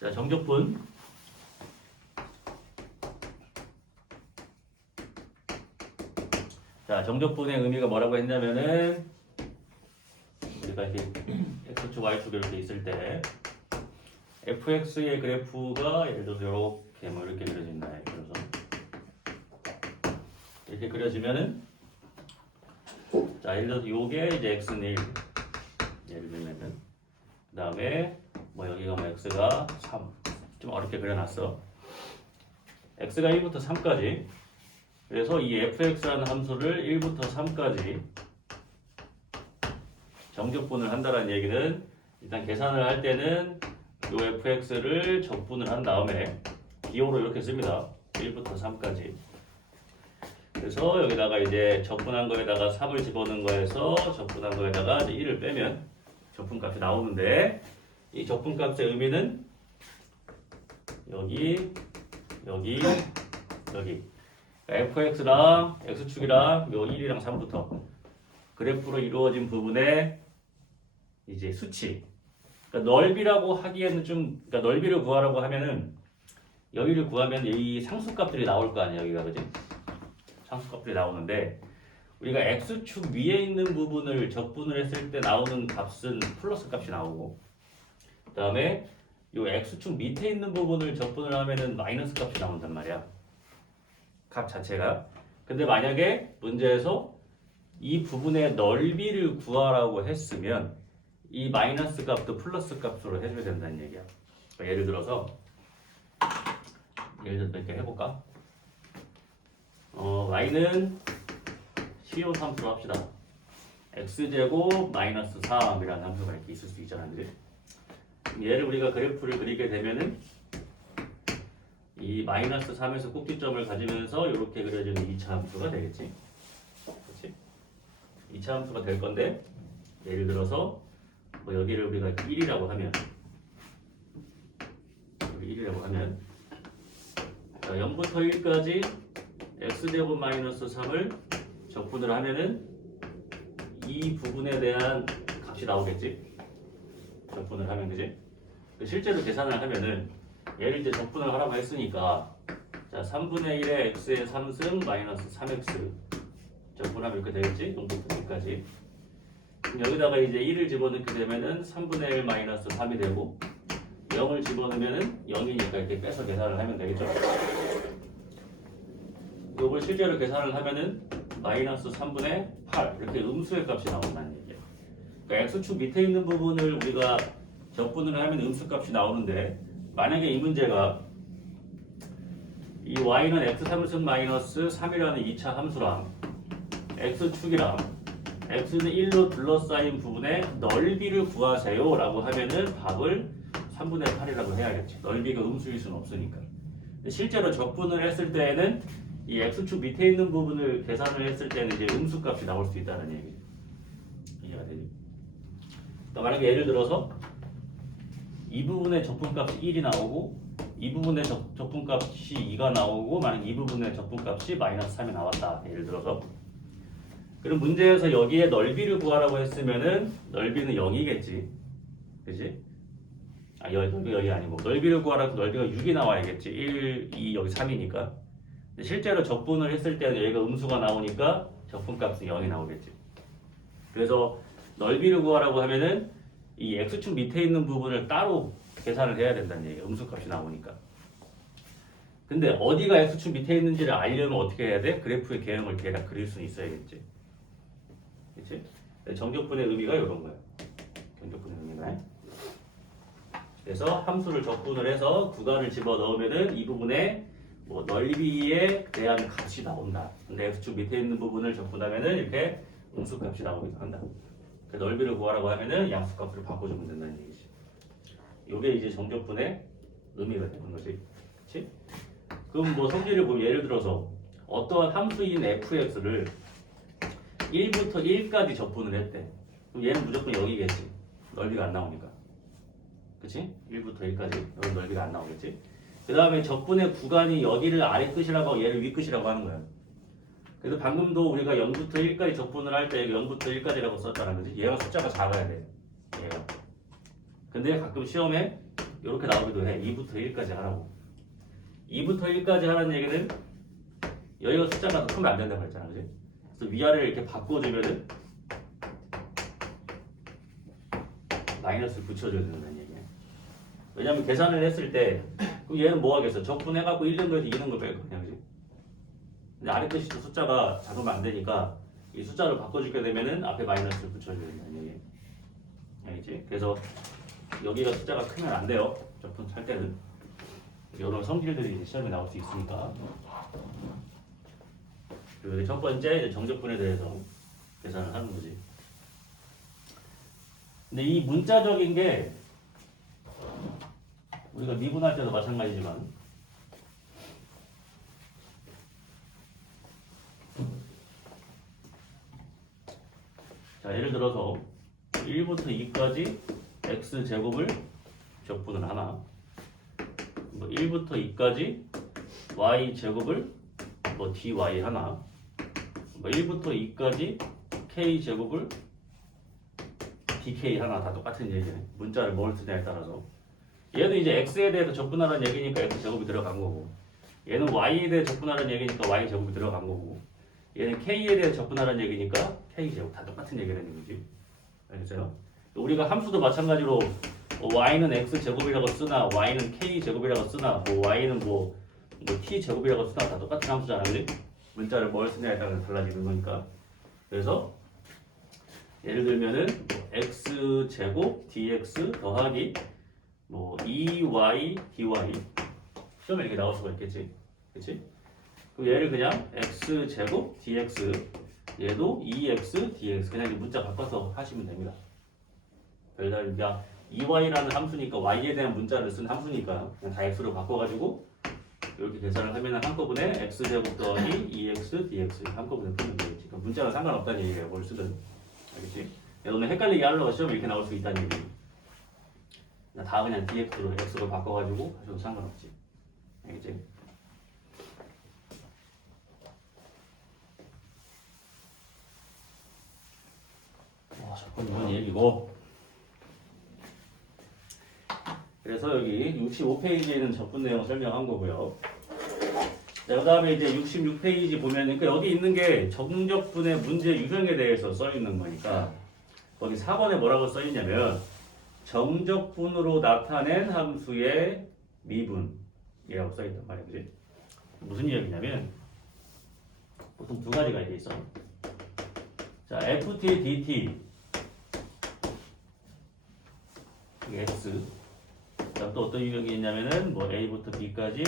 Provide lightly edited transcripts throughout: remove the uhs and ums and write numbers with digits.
자, 정적분. 자, 정적분의 의미가 뭐라고 했냐면은 우리가 이렇게 x축, y축 이렇게 있을 때 fx의 그래프가 예를 들어서 이렇게 뭐 이렇게 그려진다. 그래서 이렇게 그려지면은 자, 예를 들어서 요게 이제 x는 1 예를 들면은 그 다음에 뭐 여기가 뭐 x가 3 좀 어렵게 그려놨어. x가 1부터 3까지. 그래서 이 fx라는 함수를 1부터 3까지 정적분을 한다는 얘기는 일단 계산을 할 때는 이 fx를 적분을 한 다음에 기호로 이렇게 씁니다. 1부터 3까지. 그래서 여기다가 이제 적분한 거에다가 3을 집어넣은 거에서 적분한 거에다가 이제 1을 빼면 적분값이 나오는데 이 적분값의 의미는 여기, 여기, 여기. fx랑 x축이랑 요 1이랑 3부터 그래프로 이루어진 부분의 이제 수치. 그러니까 넓이라고 하기에는 좀, 그러니까 넓이를 구하라고 하면은 여기를 구하면 이 상수값들이 나올 거 아니야, 여기가, 그지? 상수값들이 나오는데 우리가 x축 위에 있는 부분을 적분을 했을 때 나오는 값은 플러스 값이 나오고 그 다음에 요 x축 밑에 있는 부분을 적분을 하면은 마이너스 값이 나온단 말이야. 값 자체가. 근데 만약에 문제에서 이 부분의 넓이를 구하라고 했으면 이 마이너스 값도 플러스 값으로 해줘야 된다는 얘기야. 그러니까 예를 들어서 이렇게 해볼까? y는 CO 함수로 합시다. x제곱 마이너스 3이라는 함수가 이렇게 있을 수 있잖아, 그지? 얘를 우리가 그래프를 그리게 되면은 이 마이너스 3에서 꼭지점을 가지면서 이렇게 그려지는 2차 함수가 되겠지. 그렇지? 2차 함수가 될 건데 예를 들어서 뭐 여기를 우리가 1이라고 하면 여기 1이라고 하면 자, 0부터 1까지 x제곱 마이너스 3을 적분을 하면은 이 부분에 대한 값이 나오겠지. 적분을 하면, 그지? 실제로 계산을 하면은 얘를 이제 적분을 하라고 했으니까 자 3분의 1에 x의 3승 마이너스 3x 적분하면 이렇게 되겠지? 0부터 1까지. 그럼 여기다가 이제 1을 집어넣게 되면은 3분의 1 마이너스 3이 되고 0을 집어넣으면은 0이니까 이렇게 빼서 계산을 하면 되겠죠? 이걸 실제로 계산을 하면은 마이너스 3분의 8 이렇게 음수의 값이 나온다는 얘기야. 그러니까 x축 밑에 있는 부분을 우리가 적분을 하면 음수값이 나오는데 만약에 이 문제가 이 y는 x3승 마이너스 3이라는 2차 함수랑 x축이랑 x는 1로 둘러싸인 부분의 넓이를 구하세요 라고 하면은 답을 3분의 8이라고 해야겠지. 넓이가 음수일 수는 없으니까. 실제로 적분을 했을 때에는 이 x축 밑에 있는 부분을 계산을 했을 때는 이제 음수값이 나올 수 있다는 얘기죠. 이해가 되니? 그러니까 만약에 예를 들어서 이 부분의 적분값이 1이 나오고 이 부분의 적분값이 2가 나오고 만약 이 부분의 적분값이 마이너스 3이 나왔다. 예를 들어서 그럼 문제에서 여기에 넓이를 구하라고 했으면은 넓이는 0이겠지. 그치? 넓이가 여기 아니고 넓이를 구하라고 넓이가 6이 나와야겠지. 1, 2, 여기 3이니까. 실제로 적분을 했을 때는 여기가 음수가 나오니까 적분값은 0이 나오겠지. 그래서 넓이를 구하라고 하면은 이 x축 밑에 있는 부분을 따로 계산을 해야 된다는 얘기예요. 음수값이 나오니까. 근데 어디가 x축 밑에 있는지를 알려면 어떻게 해야 돼? 그래프의 개형을 대략 그릴 수 있어야겠지. 그치? 정적분의 의미가 이런 거예요. 정적분의 의미가. 그래서 함수를 적분을 해서 구간을 집어넣으면은 이 부분에 뭐 넓이에 대한 값이 나온다. 근데 x축 밑에 있는 부분을 적분하면은 이렇게 음수값이 나오기도 한다. 그 넓이를 구하라고 하면은 양수값으로 바꿔주면 된다는 얘기지. 이게 이제 정적분의 의미가 되는 거지. 그렇지? 그럼 뭐 성질을 보면 예를 들어서 어떠한 함수인 fx를 1부터 1까지 적분을 했대. 그럼 얘는 무조건 여기겠지. 넓이가 안 나오니까. 그치? 1부터 1까지 여기 넓이가 안 나오겠지. 그 다음에 적분의 구간이 여기를 아래 끝이라고 하고 얘를 위 끝이라고 하는 거야. 그래서 방금도 우리가 0부터 1까지 적분을 할 때 0부터 1까지라고 썼잖아. 그치? 얘가 숫자가 작아야 돼. 얘가. 근데 가끔 시험에 이렇게 나오기도 해. 2부터 1까지 하라고. 2부터 1까지 하라는 얘기는 여기가 숫자가 더 크면 안 된다고 했잖아, 그지? 그래서 위아래를 이렇게 바꿔주면은 마이너스를 붙여줘야 된다는 얘기야. 왜냐면 계산을 했을 때 그럼 얘는 뭐 하겠어? 적분해갖고 1는 거에서 2는 걸 뺄 거냐, 그지? 근데 아래 뜻이 숫자가 작으면 안 되니까 이 숫자를 바꿔주게 되면은 앞에 마이너스를 붙여줘야 된다는 얘기. 알겠지? 그래서 여기가 숫자가 크면 안 돼요. 적분 할 때는 여러 성질들이 이제 시험에 나올 수 있으니까. 그리고 첫 번째 이제 정적분에 대해서 계산을 하는 거지. 근데 이 문자적인 게 우리가 미분할 때도 마찬가지지만 자, 예를 들어서 1부터 2까지 x제곱을 적분을 하나, 뭐 1부터 2까지 y제곱을 뭐 dy 하나, 뭐 1부터 2까지 k제곱을 dk 하나, 다 똑같은 얘기네. 문자를 뭘 쓰냐에 따라서. 얘도 이제 x에 대해서 적분하라는 얘기니까 x제곱이 들어간 거고, 얘는 y에 대해 적분하라는 얘기니까 y제곱이 들어간 거고, 얘는 k에 대해 적분하라는 얘기니까 k제곱, 다 똑같은 얘기라는 얘기지. 알겠어요? 우리가 함수도 마찬가지로 y는 x제곱이라고 쓰나 y는 k제곱이라고 쓰나 뭐 y는 뭐 t제곱이라고 쓰나 다 똑같은 함수잖아, 그지? 문자를 뭘 쓰냐에 따라 달라지는 거니까. 그래서 예를 들면은 뭐 x제곱 dx 더하기 뭐 2y dy 시험에 이렇게 나올 수가 있겠지, 그렇지? 그럼 얘를 그냥 x제곱 dx 얘도 2x dx 그냥 문자 바꿔서 하시면 됩니다. 별다르니까 2y라는 함수니까 y에 대한 문자를 쓴 함수니까 그냥 다 x로 바꿔가지고 이렇게 계산을 하면 한꺼번에 x제곱 더하기 2x dx 한꺼번에 풀면 되겠지. 그러니까 문자가 상관없다는 얘기예요. 뭘 쓰든. 알겠지? 너는 헷갈리게 하려고 시험에 이렇게 나올 수 있다는 얘기. 다 그냥 dx로 x로 바꿔가지고 하셔도 상관없지. 알겠지? 와, 잠깐 이건 얘기고. 그래서 여기 65페이지에는 적분 내용 설명한 거고요. 자, 그 다음에 이제 66페이지 보면, 그러니까 여기 있는 게 정적분의 문제 유형에 대해서 써 있는 거니까, 거기 4번에 뭐라고 써 있냐면, 정적분으로 나타낸 함수의 미분이라고 써 있단 말이야, 그지? 무슨 이야기냐면, 보통 두 가지가 이게 있어. 자, ft dt, 이게 x. 또 어떤 유형이 있냐면은 뭐 a부터 b까지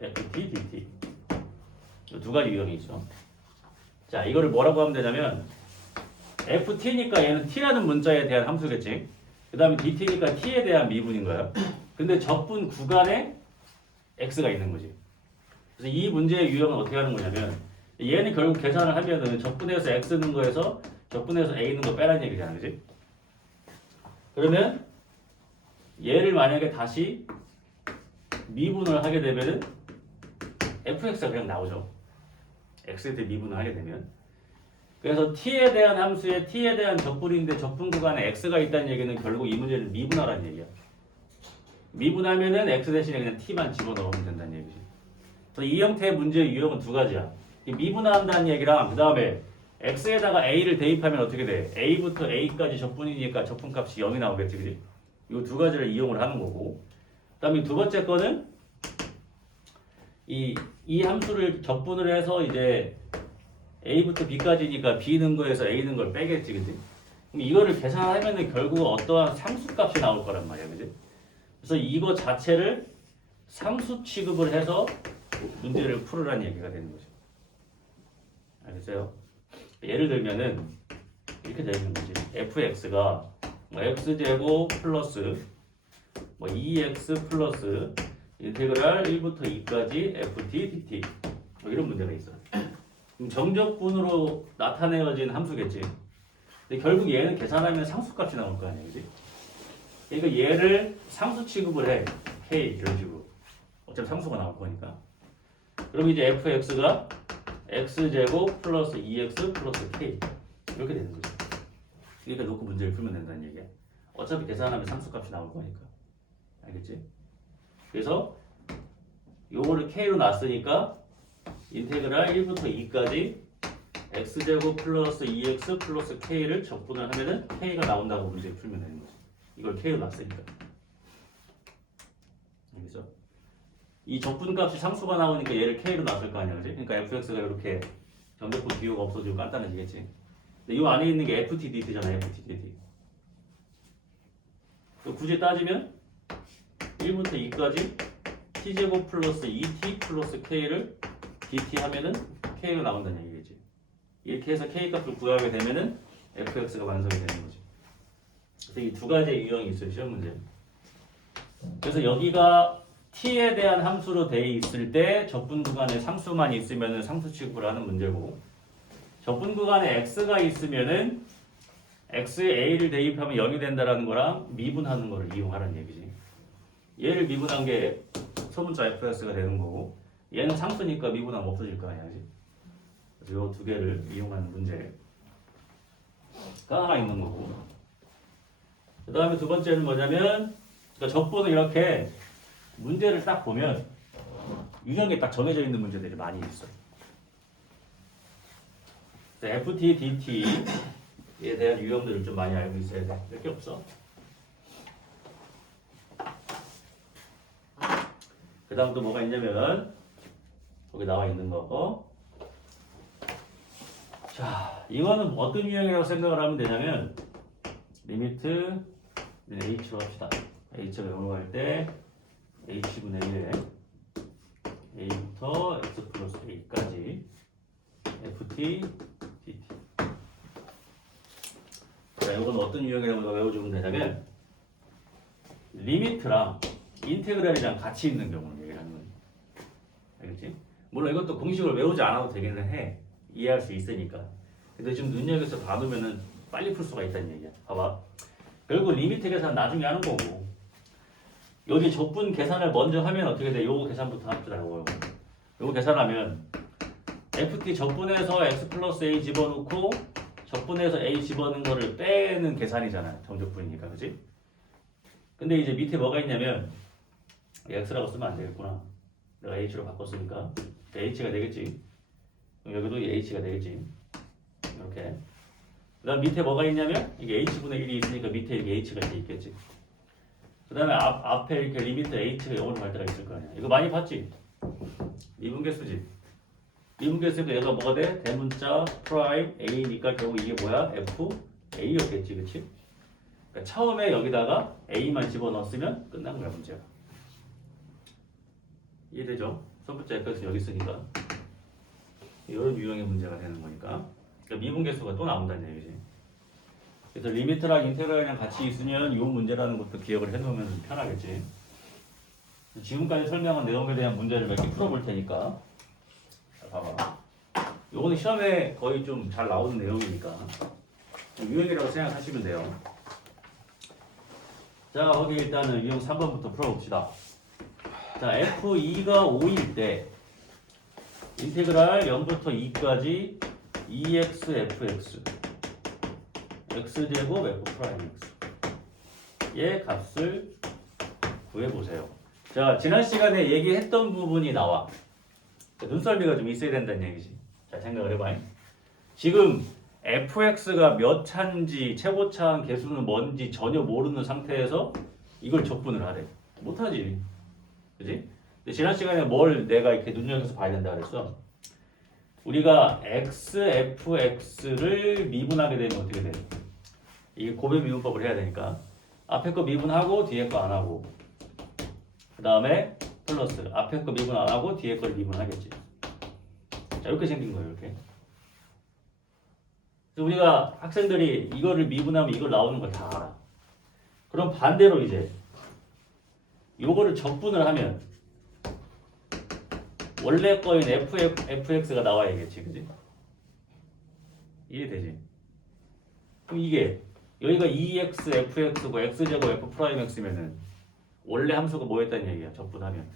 ft dt 두 가지 유형이 있죠. 자, 이거를 뭐라고 하면 되냐면 ft니까 얘는 t라는 문자에 대한 함수겠지. 그 다음에 dt니까 t에 대한 미분인 거야. 근데 적분 구간에 x가 있는 거지. 그래서 이 문제의 유형은 어떻게 하는 거냐면 얘는 결국 계산을 하면은 적분해서 x 넣은 거에서 적분해서 a 넣은 거 빼라는 얘기잖아, 그지? 그러면 얘를 만약에 다시 미분을 하게 되면은 fx가 그냥 나오죠. x에 대해 미분을 하게 되면. 그래서 t에 대한 함수에 t에 대한 적분인데 적분 구간에 x가 있다는 얘기는 결국 이 문제를 미분하라는 얘기야. 미분하면은 x 대신에 그냥 t만 집어넣으면 된다는 얘기지. 그래서 이 형태의 문제의 유형은 두 가지야. 미분한다는 얘기랑 그 다음에 x에다가 a를 대입하면 어떻게 돼? a부터 a까지 적분이니까 적분값이 0이 나오겠지, 그지? 이 두 가지를 이용을 하는 거고, 그 다음에 두 번째 거는 이 함수를 적분을 해서 이제 a부터 b까지니까 b 는 거에서 a 는 걸 빼겠지, 그지? 그럼 이거를 계산하면 결국 어떠한 상수값이 나올 거란 말이야, 그지? 그래서 이거 자체를 상수 취급을 해서 문제를 풀으라는 얘기가 되는 거죠. 알겠어요? 예를 들면은 이렇게 되는 거지. fx가 뭐 x제곱 플러스 뭐 2x 플러스 인테그랄 1부터 2까지 ft dt 뭐 이런 문제가 있어. 그럼 정적분으로 나타내어진 함수겠지. 근데 결국 얘는 계산하면 상수값이 나올 거 아니야, 그지? 그러니까 얘를 상수 취급을 해. k 이런 식으로. 어차피 상수가 나올 거니까. 그럼 이제 fx가 x제곱 플러스 2x 플러스 k 이렇게 되는 거죠. 그러니까 놓고 문제를 풀면 된다는 얘기야. 어차피 계산하면 상수값이 나올 거니까. 알겠지? 그래서 요거를 k로 놨으니까 인테그랄 1부터 2까지 x제곱 플러스 2x 플러스 k를 적분을 하면은 k가 나온다고 문제 풀면 되는 거지. 이걸 k로 놨으니까. 알겠죠? 이 적분값이 상수가 나오니까 얘를 k로 놨을 거 아니야, 그지? 그러니까 fx가 이렇게 정적분 비호가 없어지고 간단해지겠지. 근데 이 안에 있는 게 ftdt잖아, ftdt. 굳이 따지면 1부터 2까지 t제곱 플러스 2t 플러스 k를 dt 하면은 k가 나온다는 얘기겠지. 이렇게 해서 k 값을 구하게 되면은 fx가 완성이 되는 거지. 그래서 이 두 가지의 유형이 있어요, 시험 문제. 그래서 여기가 t에 대한 함수로 돼 있을 때 적분 구간에 상수만 있으면은 상수 취급을 하는 문제고, 적분 구간에 x가 있으면은 x에 a를 대입하면 0이 된다라는 거랑 미분하는 거를 이용하라는 얘기지. 얘를 미분한 게 소문자 fx가 되는 거고, 얘는 상수니까 미분하면 없어질 거 아니야, 그지? 그래서 이 두 개를 이용하는 문제가 하나 있는 거고. 그 다음에 두 번째는 뭐냐면, 그러니까 적분을 이렇게 문제를 딱 보면 유형이 딱 정해져 있는 문제들이 많이 있어. ft, dt에 대한 유형들을 좀 많이 알고 있어야 돼. 이렇게 없어. 그 다음 또 뭐가 있냐면 거기 나와 있는 거. 자, 이거는 어떤 유형이라고 생각을 하면 되냐면 리미트 h로 합시다. h가 0으로 갈 때 h분의 1에 a부터 x 플러스 a까지 ft, dt. 자, 이건 어떤 유형이라고 외워주면 되냐면 리미트랑 인테그랄이랑 같이 있는 경우를 얘기하는 거예요. 알겠지? 물론 이것도 공식을 외우지 않아도 되기는 해. 이해할 수 있으니까. 근데 지금 눈여겨서 봐두면은 빨리 풀 수가 있다는 얘기야. 봐봐. 결국 리미트 계산 나중에 하는 거고, 여기 적분 계산을 먼저 하면 어떻게 돼? 요거 계산부터 합시다. 요거 계산하면 ft 적분에서 x 플러스 a 집어넣고 적분에서 a 집어넣은 거를 빼는 계산이잖아. 정적분이니까, 그치? 근데 이제 밑에 뭐가 있냐면 x라고 쓰면 안 되겠구나. 내가 h로 바꿨으니까 h가 되겠지. 여기도 h가 되겠지. 이렇게. 그 다음 밑에 뭐가 있냐면 이게 h분의 1이 있으니까 밑에 이게 h가 이렇게 있겠지. 그 다음에 앞에 이렇게 리미트 h가 0으로 갈 때가 있을 거 아니야. 이거 많이 봤지? 미분계수지. 미분계수니까 얘가 뭐가 돼? 대문자 프라임 a니까 결국 이게 뭐야? f a였겠지, 그치? 그러니까 처음에 여기다가 a만 집어넣었으면 끝난 거야, 문제가. 이해되죠? 선분자 fx 여기 있으니까 이런 유형의 문제가 되는 거니까. 그러니까 미분계수가 또 나온다는 얘기지. 그래서 리미트랑 인테그랄이랑 같이 있으면 이 문제라는 것도 기억을 해놓으면 편하겠지. 지금까지 설명한 내용에 대한 문제를 몇 개 풀어볼 테니까. 자, 봐봐. 요거는 시험에 거의 좀 잘 나오는 내용이니까 유형이라고 생각하시면 돼요. 자, 거기 일단은 유형 3번부터 풀어봅시다. 자, f2가 5일 때 인테그랄 0부터 2까지 2x fx x제곱 f 프라임 x의 값을 구해보세요. 자, 지난 시간에 얘기했던 부분이 나와. 눈썰미가 좀 있어야 된다는 얘기지. 자, 생각을 해봐. 지금 fx가 몇 차인지 최고차항 개수는 뭔지 전혀 모르는 상태에서 이걸 적분을 하래. 못하지. 그지? 근데 지난 시간에 뭘 내가 이렇게 눈여겨서 봐야 된다 그랬어? 우리가 x, fx를 미분하게 되면 어떻게 돼? 이게 고배 미분법을 해야 되니까 앞에 거 미분하고 뒤에 거 안 하고, 그 다음에 플러스 앞에 거 미분 안 하고 뒤에 거를 미분하겠지. 자, 이렇게 생긴 거예요. 이렇게. 그래서 우리가 학생들이 이거를 미분하면 이걸 나오는 걸 다 알아. 그럼 반대로 이제 요거를 적분을 하면 원래 거인 fx가 나와야겠지, 그지? 이해되지? 그럼 이게 여기가 2x fx고 x제곱 f 프라임 x면은 원래 함수가 뭐였다는 얘기야, 적분하면.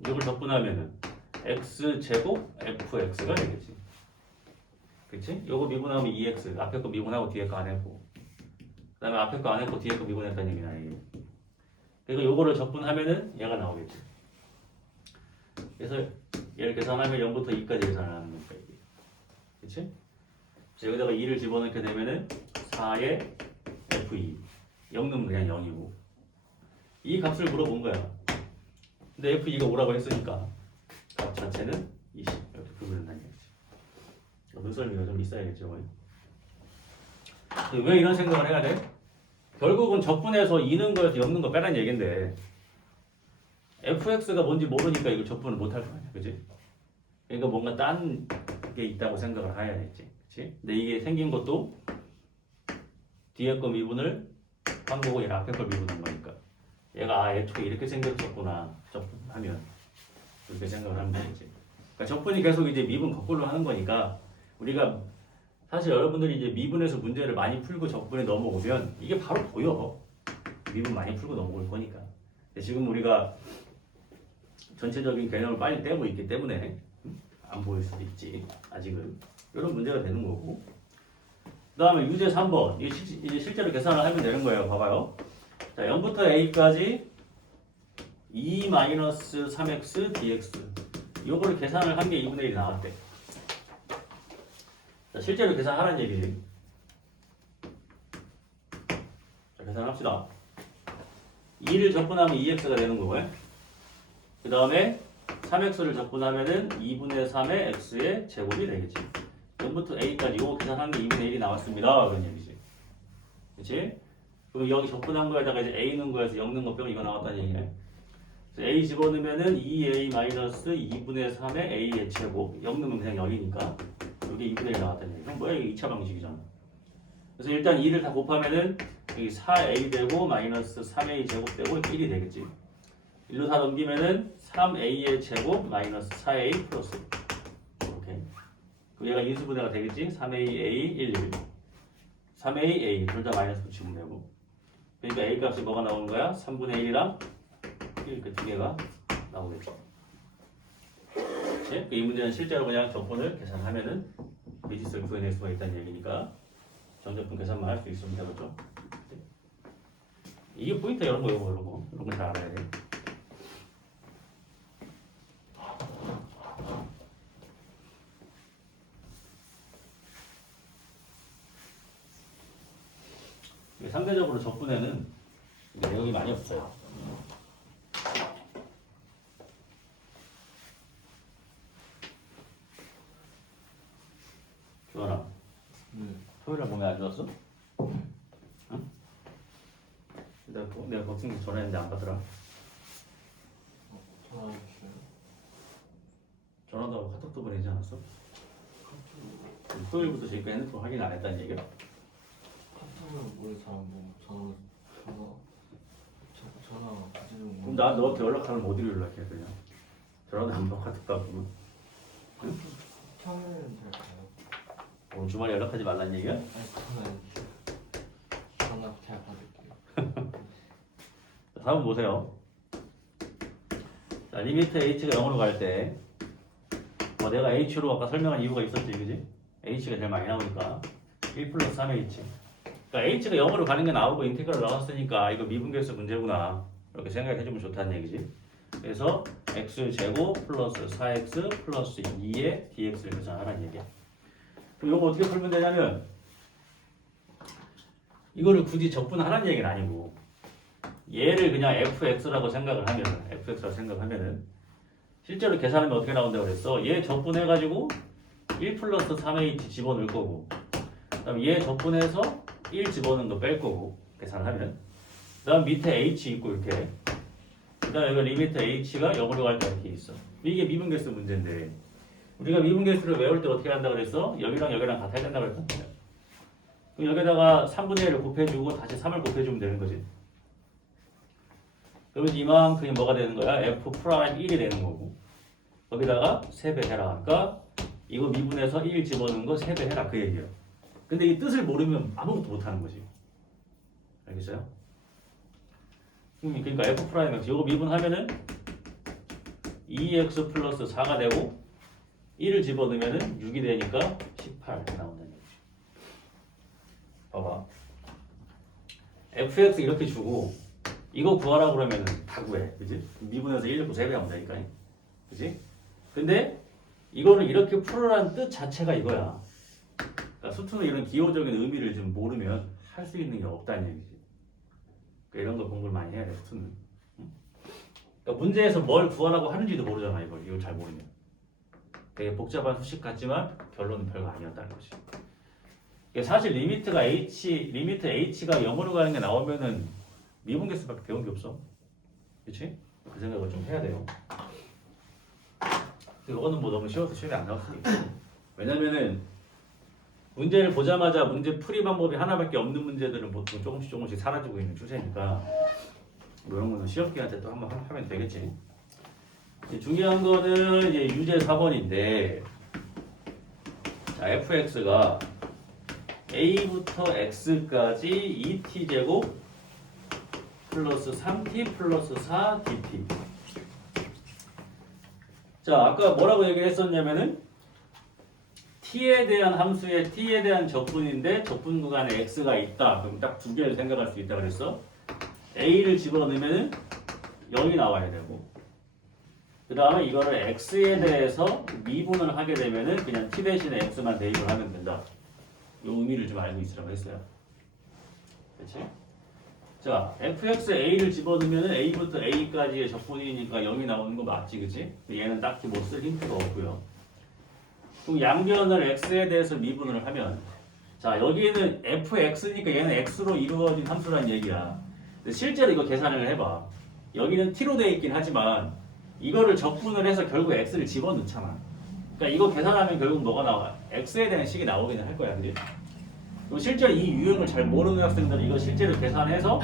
이걸 적분하면은 x제곱 fx가 되겠지. 그치? 요거 미분하면 2x, 앞에 거 미분하고 뒤에 거 안 해보고. 그 다음에 앞에 거 안에 거 뒤에 거 미분했다는 얘기나 이게. 그리고 요거를 적분하면은 얘가 나오겠지. 그래서 얘를 계산하면 0부터 2까지 계산을 하는 거니까 이게. 그치? 여기다가 2를 집어넣게 되면은 4의 F2 0 넣으면 그냥 0이고 이 값을 물어본 거야. 근데 F2가 5라고 했으니까 값 자체는 20 이렇게 구분된다는 얘기지. 눈썰미가 좀 있어야겠죠. 왜 이런 생각을 해야 돼? 결국은 적분해서 2는 거에서 0는 거 빼라는 얘긴데 fx가 뭔지 모르니까 이걸 적분을 못 할 거 아니야. 그치? 그러니까 뭔가 딴 게 있다고 생각을 해야겠지. 그치? 근데 이게 생긴 것도 뒤에 거 미분을 한 거고 얘 앞에 걸 미분한 거니까 얘가 애초에 이렇게 생겼었구나 적분하면 그렇게 생각을 하면 되겠지. 그러니까 적분이 계속 이제 미분 거꾸로 하는 거니까 우리가 사실 여러분들이 이제 미분에서 문제를 많이 풀고 적분에 넘어오면 이게 바로 보여. 미분 많이 풀고 넘어올 거니까. 근데 지금 우리가 전체적인 개념을 빨리 떼고 있기 때문에 안 보일 수도 있지. 아직은 이런 문제가 되는 거고. 그 다음에 유제 3번 이제 실제로 계산을 하면 되는 거예요. 봐봐요. 자, 0부터 a까지 2-3x dx 요거를 계산을 한 게 2분의 1이 나왔대. 자, 실제로 계산하라는 얘기지. 자, 계산합시다. 2를 적분하면 2x가 되는 거고요. 그 다음에 3x를 적분하면은 2분의 3의 x의 제곱이 되겠지. 0부터 a까지 요거 계산한 게 2분의 1이 나왔습니다. 그런 얘기지. 그치? 그럼 여기 적분한 거에다가 이제 a 넣은 거에서 0 넣은 거 빼고 이거 나왔다는 얘기네. 그래서 a 집어넣으면은 2a-2분의 3의 a의 제곱. 0 넣으면 그냥 0이니까. 이게 2분의 1 나왔다는 얘기. 그럼 뭐야? 이게 2차 방식이잖아. 그래서 일단 2를 다 곱하면은 여기 4a 되고 마이너스 3a 제곱 되고 1이 되겠지. 1로 다 넘기면은 3a의 제곱 마이너스 4a 플러스 이렇게. 그럼 얘가 인수분해가 되겠지. 3aa 1, 1 3aa 둘 다 마이너스 붙이면 되고 그러니까 a 값이 뭐가 나오는 거야? 3분의 1이랑 1 그 두 개가 나오겠죠. 그치? 이 문제는 실제로 그냥 적분을 계산하면은 미지수를 구해낼 수가 있다는 얘기니까 전적분 계산만 할 수 있으면 되겠죠. 이게 포인트 이런 거 이런 거 잘 알아야 돼. 상대적으로 적분에는 내용이 많이 없어요. 주원아, 토요일에 몸이 안 좋았어? 응? 내가 걱정 전화했는데 안 받더라. 전화도 하고 카톡도 보내지 않았어? 토요일부터 지금 핸드폰 확인 안 했다는 얘기야? 카톡은 우리 사람 뭐 전화 가지고 그럼 나 너한테 연락하면 어디로 연락해 그냥? 전화도 안 받고 카톡도 안 보고. 응? 평일은 잘 가요. 오늘 주말에 연락하지 말란 얘기야? 아니 그건 아니지. 전화 잘 받을게요. 다음 보세요. 자, 리미트 h가 0으로 갈 때 내가 h로 아까 설명한 이유가 있었지, 그지? h가 제일 많이 나오니까 1 플러스 3h. 그러니까 h가 0으로 가는 게 나오고 인테그럴 나왔으니까 이거 미분계수 문제구나 이렇게 생각해주면 좋다는 얘기지. 그래서 x제곱 플러스 4x 플러스 2의 dx를 계산하라는 얘기야. 그럼 이거 어떻게 풀면 되냐면 이거를 굳이 적분하라는 얘기는 아니고 얘를 그냥 fx라고 생각하면은 실제로 계산하면 어떻게 나온다고 그랬어? 얘 적분해가지고 1 플러스 3h 집어넣을 거고 그 다음 얘 적분해서 1 집어넣은 거 뺄 거고 계산하면 그 다음 밑에 h 있고 이렇게 그 다음에 여기 리미트 h가 0으로 갈 때 이렇게 있어. 이게 미분계수 문제인데 우리가 미분계수를 외울 때 어떻게 한다고 그랬어? 여기랑 여기랑 같아야 된다고 그랬거든요. 그럼 여기다가 3분의 1을 곱해주고 다시 3을 곱해주면 되는 거지. 그러면 이만큼이 뭐가 되는 거야? f 프라임 1이 되는 거고 거기다가 3배 해라. 그러니까 이거 미분해서 1 집어넣은 거 3배 해라 그 얘기야. 근데 이 뜻을 모르면 아무것도 못하는 거지. 알겠어요? 그러니까 f 프라임 x 이거 미분하면은 2x 플러스 4가 되고 1을 집어넣으면은 6이 되니까 18 나온다는 얘기지. 봐봐. fx 이렇게 주고 이거 구하라고 그러면 다 구해. 그지? 미분해서 1 넣고 3배 하면 되니까. 그지? 근데 이거를 이렇게 풀으라는 뜻 자체가 이거야. 그러니까 수투는 이런 기호적인 의미를 좀 모르면 할 수 있는 게 없다는 얘기지. 그러니까 이런 거 공부를 많이 해야 돼, 수투는. 응? 그러니까 문제에서 뭘 구하라고 하는지도 모르잖아, 이걸 잘 모르면. 되게 복잡한 수식 같지만 결론은 별거 아니었다는 거지. 사실 리미트 h가 0으로 가는 게 나오면은 미분계수밖에 배운 게 없어. 그치? 그 생각을 좀 해야 돼요. 이거는 뭐 너무 쉬워서 시험에 안 나왔으니까. 왜냐면은 문제를 보자마자 문제 풀이 방법이 하나밖에 없는 문제들은 보통 조금씩 사라지고 있는 추세니까 뭐 이런 거는 시험 기간 때 또 한번 하면 되겠지. 이제 중요한 거는 이제 유제 4번인데 자, fx가 a부터 x까지 2t제곱 플러스 3t 플러스 4dt. 자, 아까 뭐라고 얘기를 했었냐면은 t에 대한 함수에 t에 대한 적분인데 적분 구간에 x가 있다. 그럼 딱 두 개를 생각할 수 있다 그랬어. a를 집어넣으면은 0이 나와야 되고, 그 다음에 이거를 x에 대해서 미분을 하게 되면은 그냥 t 대신에 x만 대입을 하면 된다. 이 의미를 좀 알고 있으라고 했어요. 그렇지? 자, fx a를 집어넣으면 a부터 a까지의 적분이니까 0이 나오는 거 맞지, 그치? 얘는 딱히 못 쓸 힌트가 없고요. 그럼 양변을 x에 대해서 미분을 하면, 자, 여기는 fx니까 얘는 x로 이루어진 함수란 얘기야. 근데 실제로 이거 계산을 해봐. 여기는 t로 돼 있긴 하지만 이거를 적분을 해서 결국 x를 집어넣잖아. 그러니까 이거 계산하면 결국 뭐가 나와? x에 대한 식이 나오기는 할 거야, 그지? 실제로 이 유형을 잘 모르는 학생들은 이거 실제로 계산해서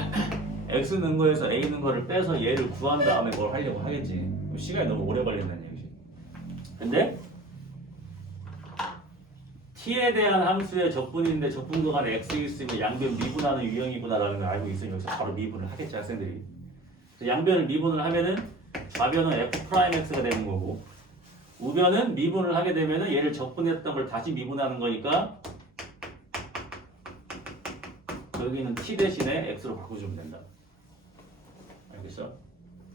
x 넣은 거에서 a 넣은 거를 빼서 얘를 구한 다음에 뭘 하려고 하겠지. 시간이 너무 오래 걸린다는 얘기지. 근데 t에 대한 함수의 적분인데 적분 구간에 x 있으면 양변 미분하는 유형이구나라는 걸 알고 있으면 여기서 바로 미분을 하겠지, 학생들이. 양변을 미분을 하면은 좌변은 f'x가 되는 거고, 우변은 미분을 하게 되면은 얘를 적분했던 걸 다시 미분하는 거니까 여기는 t 대신에 x로 바꿔주면 된다. 알겠어?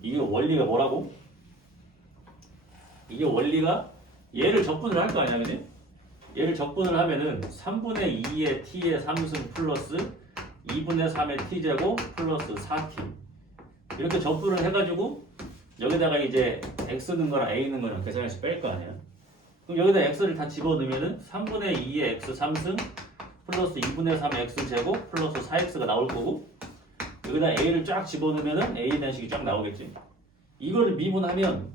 이게 원리가 뭐라고? 이게 원리가 얘를 적분을 할 거 아니야, 그지? 얘를 적분을 하면은 3분의 2의 t의 3승 플러스 2분의 3의 t제곱 플러스 4t 이렇게 적분을 해가지고 여기다가 이제 x 넣은 거랑 a 넣은 거랑 계산해서 뺄 거 아니야. 그럼 여기다 x를 다 집어넣으면은 3분의 2의 x 3승 플러스 2분의 3 x제곱 플러스 4x가 나올 거고, 여기다 a를 쫙 집어넣으면은 a에 대한 식이 쫙 나오겠지. 이거를 미분하면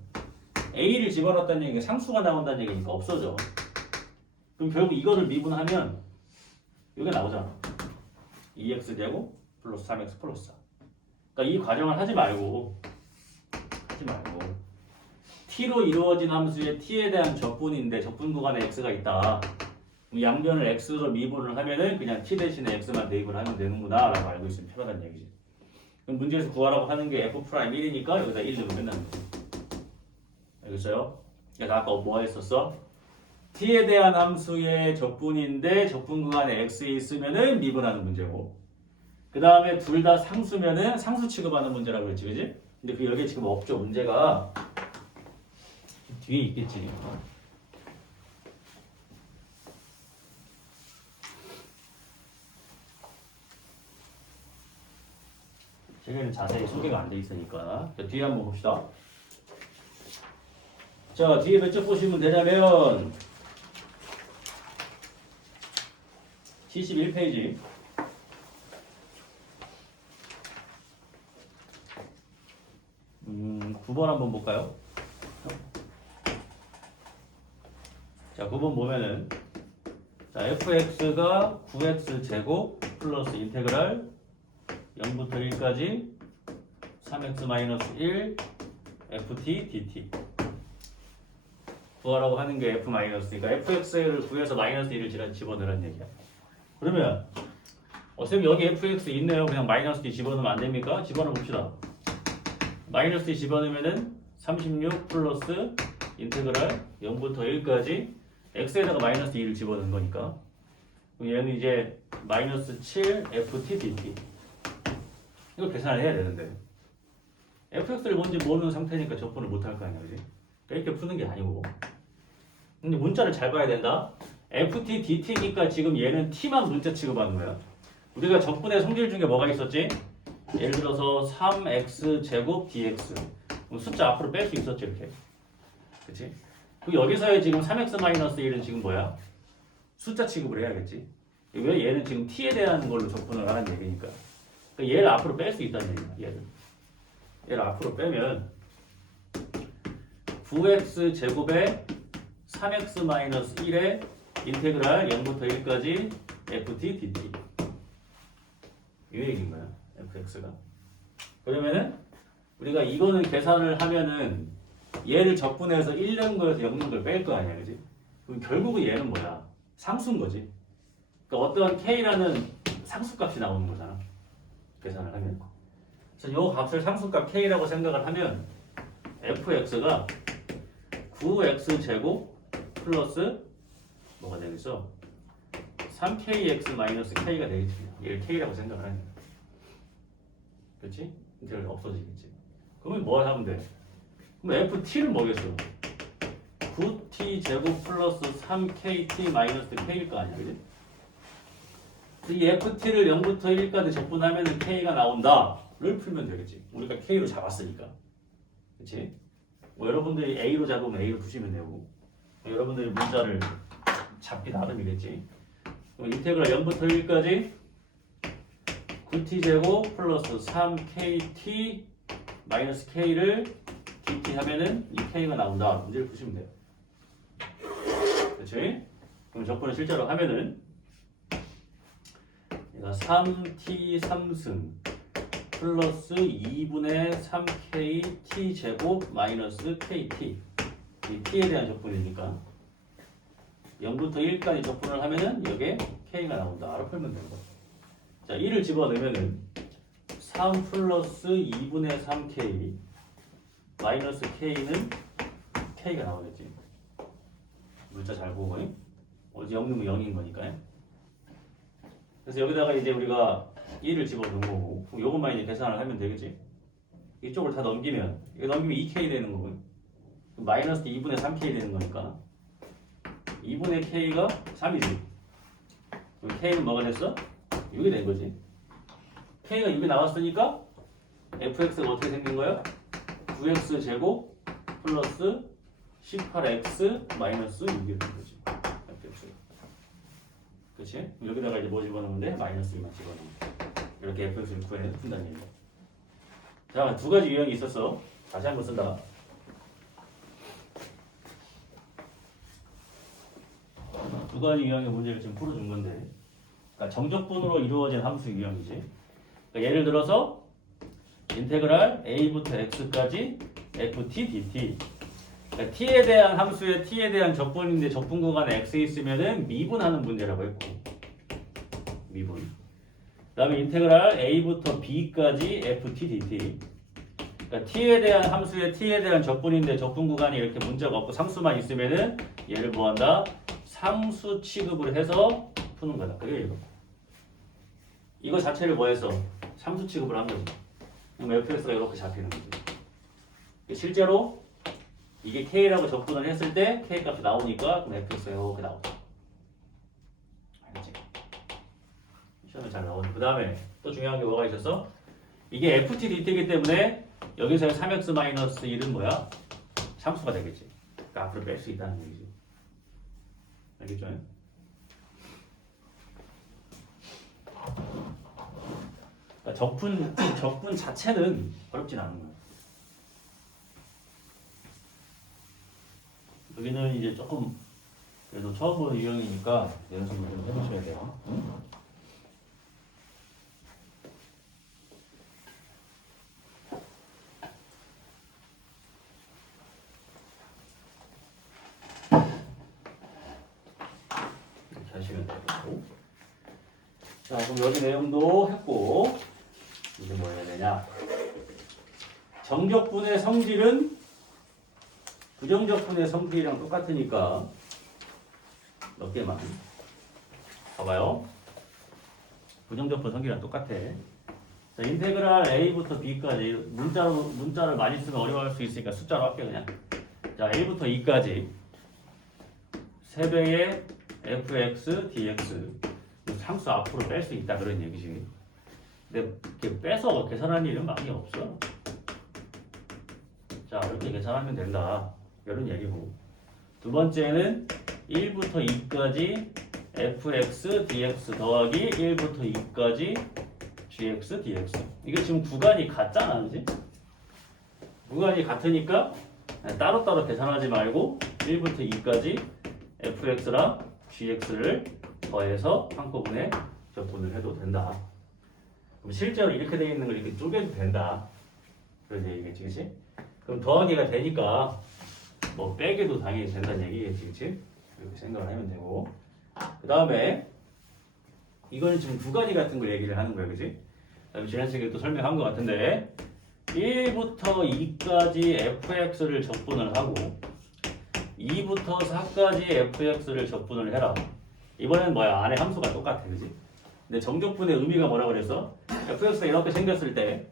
a를 집어넣었다는 얘기가 상수가 나온다는 얘기니까 없어져. 그럼 결국 이거를 미분하면 여기 나오잖아. 2x제곱 플러스 3x 플러스 4. 그러니까 이 과정을 하지 말고 t로 이루어진 함수의 t에 대한 적분인데 적분 구간에 x가 있다. 양변을 x로 미분을 하면은 그냥 t 대신에 x만 대입을 하면 되는구나 라고 알고 있으면 편하다는 얘기지. 그럼 문제에서 구하라고 하는 게 f'1이니까 여기다 1 넣으면 끝나는 거지. 알겠어요? 그러니까 아까 뭐 했었어? t에 대한 함수의 적분인데 적분 구간에 x 있으면은 미분하는 문제고, 그 다음에 둘 다 상수면은 상수 취급하는 문제라고 했지, 그지? 근데 그 여기에 지금 없죠. 문제가 뒤에 있겠지. 책에는 자세히 소개가 안 돼 있으니까. 자, 뒤에 한번 봅시다. 자, 뒤에 몇 쪽 보시면 되냐면 71페이지. 음, 9번 한번 볼까요? 자, 9번 보면은 자, fx가 9x 제곱 플러스 인테그랄 0부터 1까지 3x-1 ft dt 구하라고 하는 게 f-니까 fx를 구해서 마이너스 1을 집어넣으라는 얘기야. 그러면 선생님 여기 fx 있네요. 그냥 마이너스 d 집어넣으면 안 됩니까? 집어넣어 봅시다. 마이너스 d 집어넣으면은 36 플러스 인테그랄 0부터 1까지 x에다가 마이너스 2를 집어넣은 거니까 그럼 얘는 이제 마이너스 7 ft dt. 이걸 계산을 해야 되는데 fx를 뭔지 모르는 상태니까 적분을 못 할 거 아니야, 그지? 그러니까 이렇게 푸는 게 아니고. 근데 문자를 잘 봐야 된다. ft dt니까 지금 얘는 t만 문자 취급하는 거야. 우리가 적분의 성질 중에 뭐가 있었지? 예를 들어서 3x 제곱 dx. 그럼 숫자 앞으로 뺄 수 있었지, 이렇게. 그치? 그리고 여기서의 지금 3x-1은 지금 뭐야? 숫자 취급을 해야겠지. 왜 얘는 지금 t에 대한 걸로 적분을 하는 얘기니까. 그러니까 얘를 앞으로 뺄 수 있다는 얘기야, 얘를 앞으로 빼면 9x 제곱에 3x-1의 인테그랄 0부터 1까지 ft dt 이 얘기인 거야, fx가. 그러면은 우리가 이거는 계산을 하면은 얘를 적분해서 1는 거에서 0는 걸 뺄 거 아니야, 그지? 그럼 결국은 얘는 뭐야? 상수인 거지. 그러니까 어떠한 k라는 상수값이 나오는 거잖아, 계산을 하면. 그래서 이 값을 상수값 k라고 생각을 하면 fx가 9x 제곱 플러스 뭐가 되겠어? 3kx 마이너스 k가 되겠지. 얘를 k라고 생각을 하니까. 그렇지? 인테그랄 없어지겠지. 그러면 뭐 하면 돼? 그럼 ft는 뭐겠어? 9t 제곱 플러스 3kt 마이너스 k일 거 아니야, 그지? 이 ft를 0부터 1까지 적분하면 k가 나온다를 풀면 되겠지. 우리가 k로 잡았으니까. 그치? 뭐 여러분들이 a로 잡으면 a로 푸시면 되고, 여러분들이 문자를 잡기 나름이겠지. 그럼 인테그랄 0부터 1까지 9t 제곱 플러스 3kt 마이너스 k를 dt 하면은 이 k가 나온다. 문제를 푸시면 돼요. 그치? 그럼 적분을 실제로 하면은 얘가 3t 3승 플러스 2분의 3k t 제곱 마이너스 kt 이 t에 대한 적분이니까 0부터 1까지 적분을 하면은 여기에 k가 나온다. 풀면 되는 거야. 자, 1을 집어넣으면은 3 플러스 2분의 3k 마이너스 k는 k가 나오겠지. 문자 잘 보고 어디 0이면 0인 거니까요. 그래서 여기다가 이제 우리가 1을 집어넣은 거고 요것만 이제 계산을 하면 되겠지. 이쪽을 다 넘기면 이거 넘기면 2k 되는 거고 마이너스 2분의 3k 되는 거니까 2분의 k가 3이지. 그럼 k는 뭐가 됐어? 6이 된 거지. k가 6이 나왔으니까 fx가 어떻게 생긴 거야? 9x 제곱 플러스 18x 마이너스 6이 된 거지. fx가. 그렇지? 여기다가 이제 뭐 집어넣으면 돼? 마이너스 2만 집어넣으면 돼. 이렇게 fx를 구해내서 푼다는 얘기야. 자, 두 가지 유형이 있었어. 다시 한번 쓴다. 두 가지 유형의 문제를 지금 풀어준 건데, 그러니까 정적분으로 이루어진 함수 유형이지. 그러니까 예를 들어서 인테그랄 a부터 x까지 ft dt. 그러니까 t에 대한 함수에 t에 대한 적분인데 적분 구간에 x 있으면은 미분하는 문제라고 했고, 미분. 그다음에 인테그랄 a부터 b까지 ft dt. 그러니까 t에 대한 함수에 t에 대한 적분인데 적분 구간이 이렇게 문제가 없고 상수만 있으면은 얘를 뭐한다? 상수 취급을 해서 푸는 거다. 그게 이거. 이거 자체를 뭐 해서 상수 취급을 한 거지. 그럼 fx가 이렇게 잡히는 거지. 실제로 이게 k라고 적분을 했을 때 k 값이 나오니까 그럼 fx가 이렇게 나오죠. 알겠지? 시험에 잘 나오네. 그 다음에 또 중요한 게 뭐가 있었어? 이게 ft dt이기 때문에 여기서의 3x-1은 뭐야? 상수가 되겠지. 그러니까 앞으로 뺄 수 있다는 얘기지. 알겠죠? 그러니까 적분 자체는 어렵진 않은 거야. 여기는 이제 조금 그래도 처음 보는 유형이니까 연습을 좀 해보셔야 돼요. 응? 이렇게 하시면 되고. 자, 그럼 여기 내용도 했고 이제 뭐 해야 되냐? 정적분의 성질은 부정적분의 성질이랑 똑같으니까 몇 개만 봐봐요. 부정적분 성질이랑 똑같아. 자, 인테그랄 a부터 b까지 문자를 많이 쓰면 어려워할 수 있으니까 숫자로 할게요 그냥. 자, a부터 e까지 3배의 fx dx 상수 앞으로 뺄 수 있다 그런 얘기지. 근데 이렇게 빼서 계산하는 일은 많이 없어. 자, 이렇게 계산하면 된다 이런 얘기고, 두 번째는 1부터 2까지 fx dx 더하기 1부터 2까지 gx dx. 이게 지금 구간이 같잖아, 그지? 구간이 같으니까 따로따로 계산하지 말고 1부터 2까지 fx랑 gx를 더해서 한꺼번에 적분을 해도 된다. 그럼 실제로 이렇게 되어 있는 걸 이렇게 쪼개도 된다 그런 얘기겠지, 그치? 그럼 더하기가 되니까 뭐 빼기도 당연히 된다는 얘기겠지, 그치? 이렇게 생각을 하면 되고, 그 다음에 이거는 지금 구간이 같은 걸 얘기를 하는 거야, 그치? 그다음에 지난 시간에 또 설명한 것 같은데 1부터 2까지 fx를 적분을 하고 2부터 4까지 fx를 적분을 해라. 이번엔 뭐야? 안에 함수가 똑같아, 그지? 근데 정적분의 의미가 뭐라 그랬어? fx가 이렇게 생겼을 때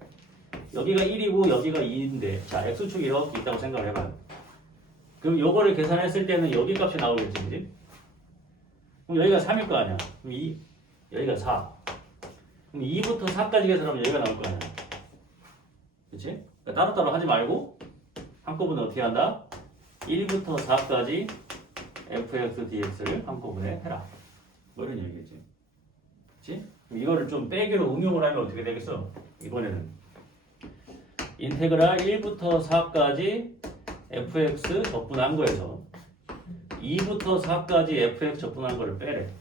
여기가 1이고 여기가 2인데, 자, x축이 이렇게 있다고 생각을 해봐요. 그럼 요거를 계산했을 때는 여기 값이 나오겠지, 그지? 그럼 여기가 3일 거 아니야? 그럼 여기가 4. 그럼 2부터 4까지 계산하면 여기가 나올 거 아니야. 그치? 그러니까 따로따로 하지 말고 한꺼번에 어떻게 한다? 1부터 4까지 fx dx를 한꺼번에 해라. 뭐 이런 얘기겠지. 그치? 그럼 이거를 좀 빼기로 응용을 하면 어떻게 되겠어? 이번에는 인테그랄 1부터 4까지 fx 적분한 거에서 2부터 4까지 fx 적분한 거를 빼래.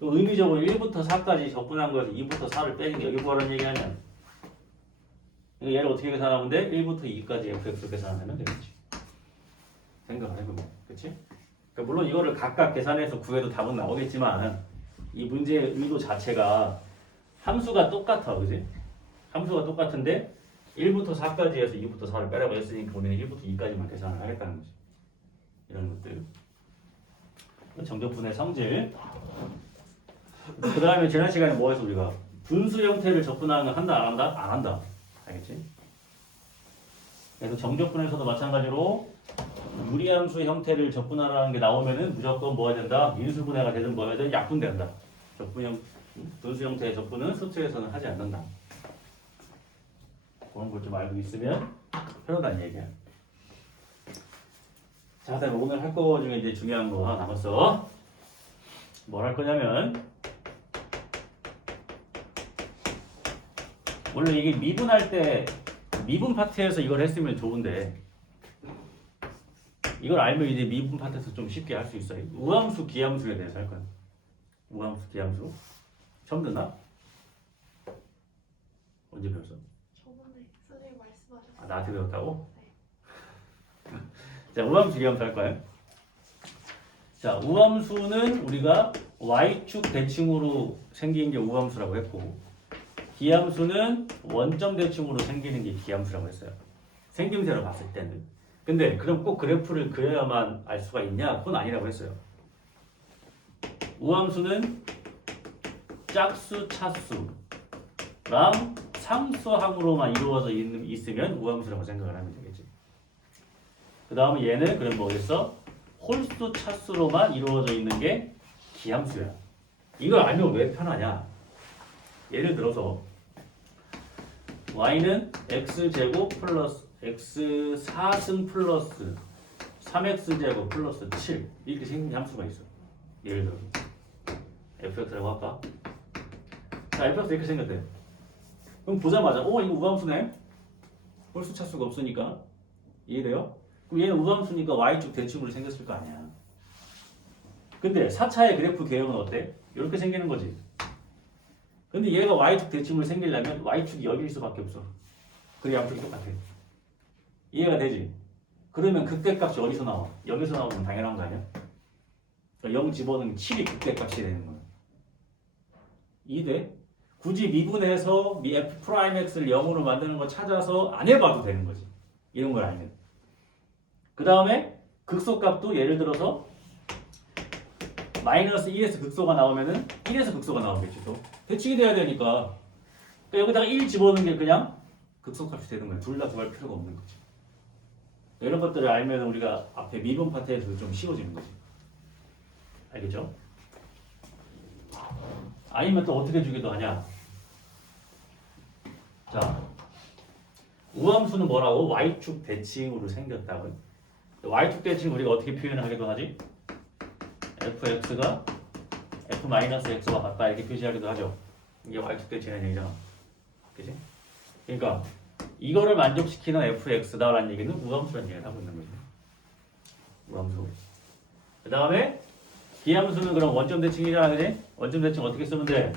의미적으로 1부터 4까지 적분한 거에서 2부터 4를 빼는 게 여기 뭐라는 얘기 아니야? 얘를 어떻게 계산하면 돼? 1부터 2까지 fx 계산하면 되겠지. 생각을 해보면. 그치? 그러니까 물론 이거를 각각 계산해서 구해도 답은 나오겠지만 이 문제의 의도 자체가 함수가 똑같아. 그치? 함수가 똑같은데 1부터 4까지 해서 2부터 4를 빼라고 했으니까 우리는 1부터 2까지만 계산을 하겠다는 거지. 이런 것들. 정적분의 성질. 그 다음에 지난 시간에 뭐 했어 우리가? 분수 형태를 적분하는 거 한다 안 한다? 안 한다. 알겠지? 그래서 정적분에서도 마찬가지로 유리함수 형태를 적분하라는 게 나오면은 무조건 뭐 해야 된다? 인수분해가 되든 뭐 해야 약분된다. 분수 형태의 적분은 수트에서는 하지 않는다. 그런 걸 좀 알고 있으면 편하다는 얘기야. 자, 그다음에 오늘 할 거 중에 이제 중요한 거 하나 남았어. 뭘 할 거냐면, 원래 이게 미분할 때 미분 파트에서 이걸 했으면 좋은데 이걸 알면 이제 미분 파트에서 좀 쉽게 할 수 있어요. 우함수, 기함수에 대해서 할 거야. 우함수, 기함수 처음 듣나? 언제 배웠어? 저번에 선생님 말씀하셨어요. 아, 나한테 배웠다고? 네. 자, 우함수, 기함수 할 거예요. 자, 우함수는 우리가 y축 대칭으로 생긴 게 우함수라고 했고, 기함수는 원점 대칭으로 생기는 게 기함수라고 했어요. 생김새로 봤을 때는. 근데 그럼 꼭 그래프를 그려야만 알 수가 있냐? 그건 아니라고 했어요. 우함수는 짝수, 차수랑 상수항으로만 이루어져 있으면 우함수라고 생각을 하면 되겠지. 그 다음에 얘는 그럼 뭐겠어? 홀수, 차수로만 이루어져 있는 게 기함수야. 이걸 알면 왜 편하냐? 예를 들어서 y는 x제곱 플러스 x4승 플러스 3x제곱 플러스 7 이렇게 생긴 함수가 있어. 예를 들어서 fx라고 할까? 자, fx 이렇게 생겼대. 그럼 보자마자 이거 우함수네? 홀수 차수가 없으니까. 이해돼요? 그럼 얘는 우함수니까 y축 대칭으로 생겼을 거 아니야. 근데 4차의 그래프 개형은 어때? 이렇게 생기는 거지. 근데 얘가 y축 대칭으로 생기려면 y축이 여기일 수밖에 없어. 그래야 양쪽이 똑같아. 이해가 되지? 그러면 극대값이 어디서 나와? 여기서 나오면 당연한 거 아니야? 그러니까 0 집어넣으면 7이 극대값이 되는 거야. 이해돼? 굳이 미분해서 f'x를 0으로 만드는 거 찾아서 안 해봐도 되는 거지. 이런 걸 알면. 그 다음에 극소값도 예를 들어서 마이너스 1에서 극소가 나오면은 1에서 극소가 나오겠지 또. 대칭이 돼야 되니까 그러니까 여기다가 1 집어넣는 게 그냥 극소값이 되는 거야. 둘 다 구할 필요가 없는 거지. 이런 것들을 알면 우리가 앞에 미분 파트에서 좀 쉬워지는 거지. 알겠죠? 아니면 또 어떻게 주기도 하냐? 자, 우함수는 뭐라고? y축 대칭으로 생겼다고. y축 대칭 우리가 어떻게 표현하기도 하지? fx가 f-x와 같다 이렇게 표시하기도 하죠. 이게 y축 대칭이라는 얘기잖아. 그치? 그러니까 이거를 만족시키는 fx다라는 얘기는 우함수라는 얘기를 하고 있는 거죠. 우함수. 그 다음에 기함수는 그럼 원점 대칭이잖아, 그지? 원점 대칭 어떻게 쓰면 돼?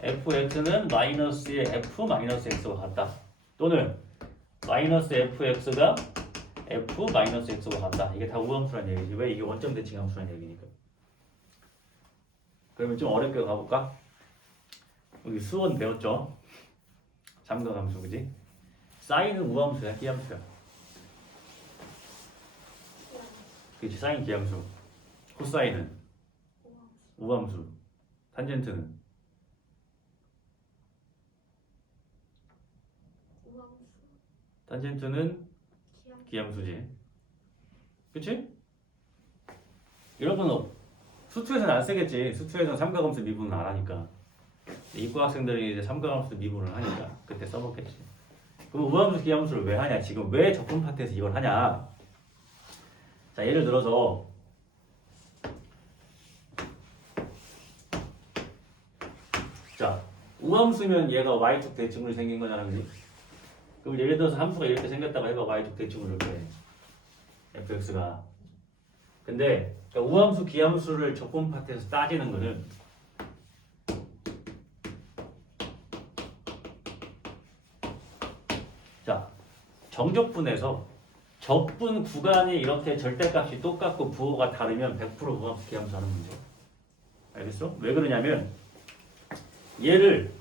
fx는 마이너스의 f-x와 같다. 또는 마이너스 fx가 f-x와 같다. 이게 다 우함수라는 얘기지. 왜? 이게 원점 대칭 함수라는 얘기니까. 그러면 좀 어렵게 가볼까? 우리 수원 배웠죠? 잠금함수, 그지? 사인은 우함수야, 기함수야? 그치, 사인 기함수. 코사인은 우함수. 탄젠트는 우함수 탄젠트는 기함 기함수지. 그치? 이런 건 수투에서는 안 쓰겠지. 수투에서는 삼각함수 미분을 안 하니까. 이과 학생들이 이제 삼각함수 미분을 하니까 그때 써먹겠지. 그럼 우함수 기함수를 왜 하냐? 지금 왜 적분 파트에서 이걸 하냐? 자, 예를 들어서 자, 우함수면 얘가 y축 대칭으로 생긴 거잖아, 그지? 그럼 예를 들어서 함수가 이렇게 생겼다고 해봐, y축 대칭으로 이렇게 fx가. 근데 그러니까 우함수 기함수를 적분 파트에서 따지는 거는 자, 정적분에서 적분 구간이 이렇게 절대값이 똑같고 부호가 다르면 100% 우함수 기함수 하는 문제. 알겠어? 왜 그러냐면 얘를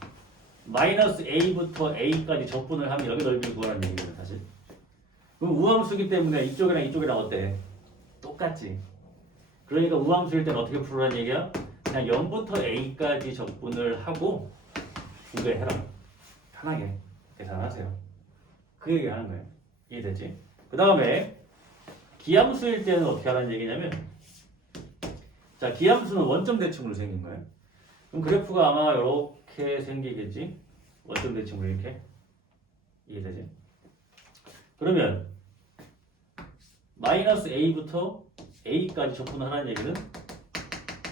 마이너스 a부터 a까지 적분을 하면 여기 넓이를 구하라는 얘기거든 사실. 그럼 우함수기 때문에 이쪽이랑 이쪽이랑 어때? 똑같지. 그러니까 우함수일 때는 어떻게 풀으라는 얘기야? 그냥 0부터 a까지 적분을 하고 구배해라. 편하게 계산하세요. 그 얘기 하는 거예요. 이해되지? 그 다음에 기함수일 때는 어떻게 하라는 얘기냐면 자, 기함수는 원점 대칭으로 생긴 거예요. 그럼 그래프가 아마 이렇게 생기겠지? 원점 대칭으로 이렇게. 이해되지? 그러면 마이너스 a부터 a까지 적분을 하라는 얘기는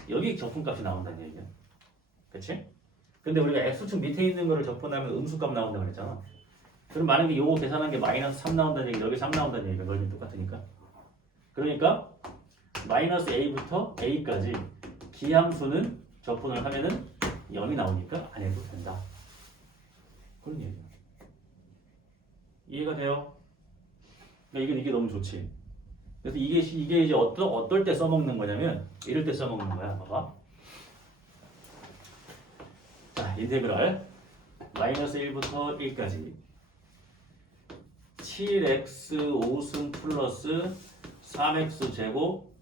여기 적분값이 나온다는 얘기야. 그치? 근데 우리가 x축 밑에 있는 거를 적분하면 음수값 나온다고 그랬잖아. 그럼 만약에 요거 계산한 게 마이너스 3 나온다는 얘기, 여기 3 나온다는 얘기가 넓이 똑같으니까. 그러니까 마이너스 a부터 a까지 기함수는 적분을 하면은 0이 나오니까 안 해도 된다. 그런 얘기야. 이해가 돼요? 그러니까 이게 너무 좋지. 그래서 이게 이제 어떨 때 써먹는 거냐면 이럴 때 써먹는 거야. 봐봐. 자, 인테그랄 마이너스 1부터 1까지 7x 5승 플러스 3x 제곱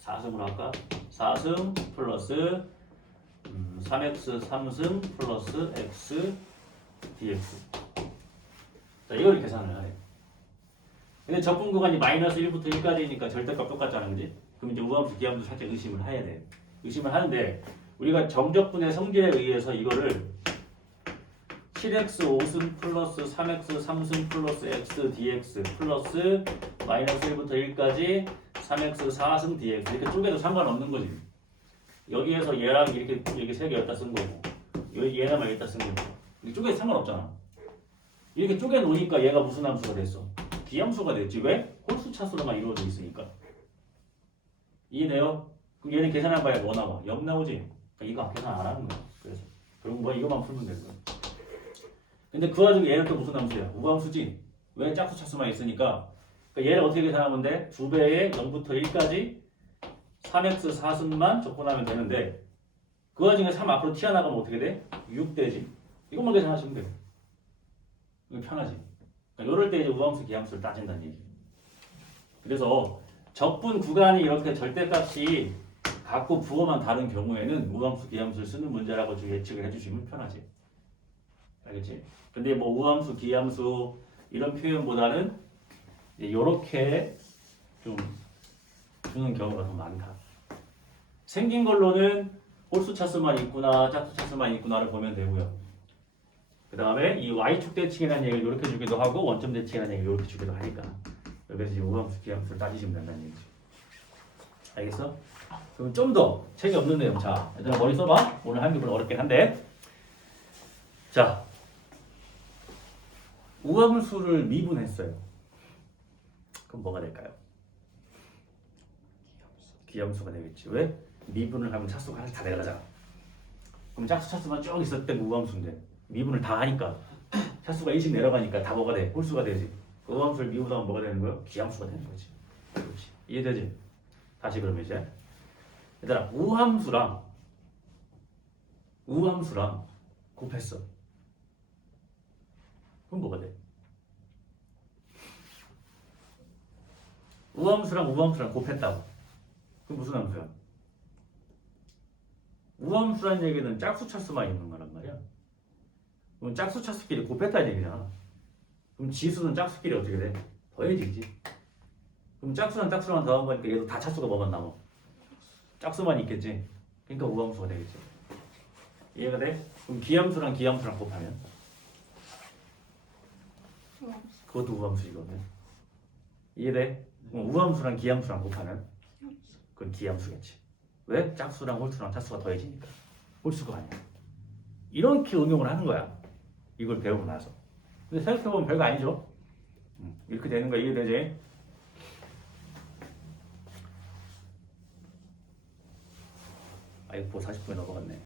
4승으로 할까? 4승 플러스 3x 3승 플러스 x dx. 자, 이걸 계산을 하래. 근데 적분 구간이 마이너스 1부터 1까지니까 절대값 똑같잖아, 그지? 그럼 이제 우함수, 기함수 살짝 의심을 해야 돼. 의심을 하는데 우리가 정적분의 성질에 의해서 이거를 7x 5승 플러스 3x 3승 플러스 x dx 플러스 마이너스 1부터 1까지 3x 4승 dx 이렇게 쪼개도 상관없는 거지. 여기에서 얘랑 이렇게 세 개 여기다 쓴 거고 얘랑만 여기다 쓴 거고 이렇게 쪼개도 상관없잖아. 이렇게 쪼개 놓으니까 얘가 무슨 함수가 됐어? 기함수가 됐지. 왜? 홀수 차수로만 이루어져 있으니까. 이해돼요? 그럼 얘는 계산해봐야 뭐 나와? 0 나오지? 그러니까 이거 계산 안 하는 거야. 그래서 그럼 뭐 이거만 풀면 되는 거야. 근데 그 와중에 얘는 또 무슨 함수야? 우함수지? 왜 짝수 차수만 있으니까 그러니까 얘를 어떻게 계산하면 돼? 2배의 0부터 1까지 3x 4승만 적분하면 되는데 그 와중에 3 앞으로 튀어나가면 어떻게 돼? 6되지. 이것만 계산하시면 돼. 이거 편하지. 그러니까 이럴 때 이제 우함수 기함수를 따진다는 얘기. 그래서 적분 구간이 이렇게 절대값이 같고 부호만 다른 경우에는 우함수 기함수를 쓰는 문제라고 좀 예측을 해주시면 편하지. 알겠지? 근데 뭐 우함수, 기함수 이런 표현보다는 이렇게 좀 주는 경우가 더 많다. 생긴 걸로는 홀수 차수만 있구나, 짝수 차수만 있구나를 보면 되고요. 그 다음에 이 y축 대칭이라는 얘기를 이렇게 주기도 하고 원점 대칭이라는 얘기를 이렇게 주기도 하니까 여기서 이제 우함수, 기함수를 따지시면 된다는 얘기죠. 알겠어? 그럼 좀 더 책이 없는 내용. 자, 얘들아 머리 써봐. 오늘 하는 게 별로 어렵긴 한데. 자, 우함수를 미분했어요. 그럼 뭐가 될까요? 기함수가 되겠지. 왜? 미분을 하면 차수가 하나씩 다 내려가잖아. 그럼 짝수 차수만 쭉 있을 때 우함수인데 미분을 다 하니까 차수가 1씩 내려가니까 다 뭐가 돼? 홀수가 되지. 그 우함수를 미분하면 뭐가 되는 거야? 기함수가 되는 거지. 그렇지. 이해되지? 다시 그러면 이제 얘들아 우함수랑 곱했어. 그럼 뭐가 돼? 우함수랑 곱했다고. 그럼 무슨 함수야? 우함수란 얘기는 짝수 차수만 있는 거란 말이야. 그럼 짝수 차수끼리 곱했다는 얘기잖아. 그럼 지수는 짝수끼리 어떻게 돼? 더해지지. 그럼 짝수는 짝수만 더한 거니까 얘도 다 차수가 뭐만 남아? 짝수만 있겠지. 그러니까 우함수가 되겠지. 이해가 돼? 그럼 기함수랑 곱하면 그것도 우함수이거든. 이해돼? 그럼 우함수랑 기함수랑 곱하면 그건 기함수겠지. 왜? 짝수랑 홀수랑 차수가 더해지니까. 홀수가 아니야. 이렇게 응용을 하는 거야. 이걸 배우고 나서. 근데 생각해보면 별거 아니죠. 이렇게 되는 거 이해되지? 아이고 40분이 넘어갔네.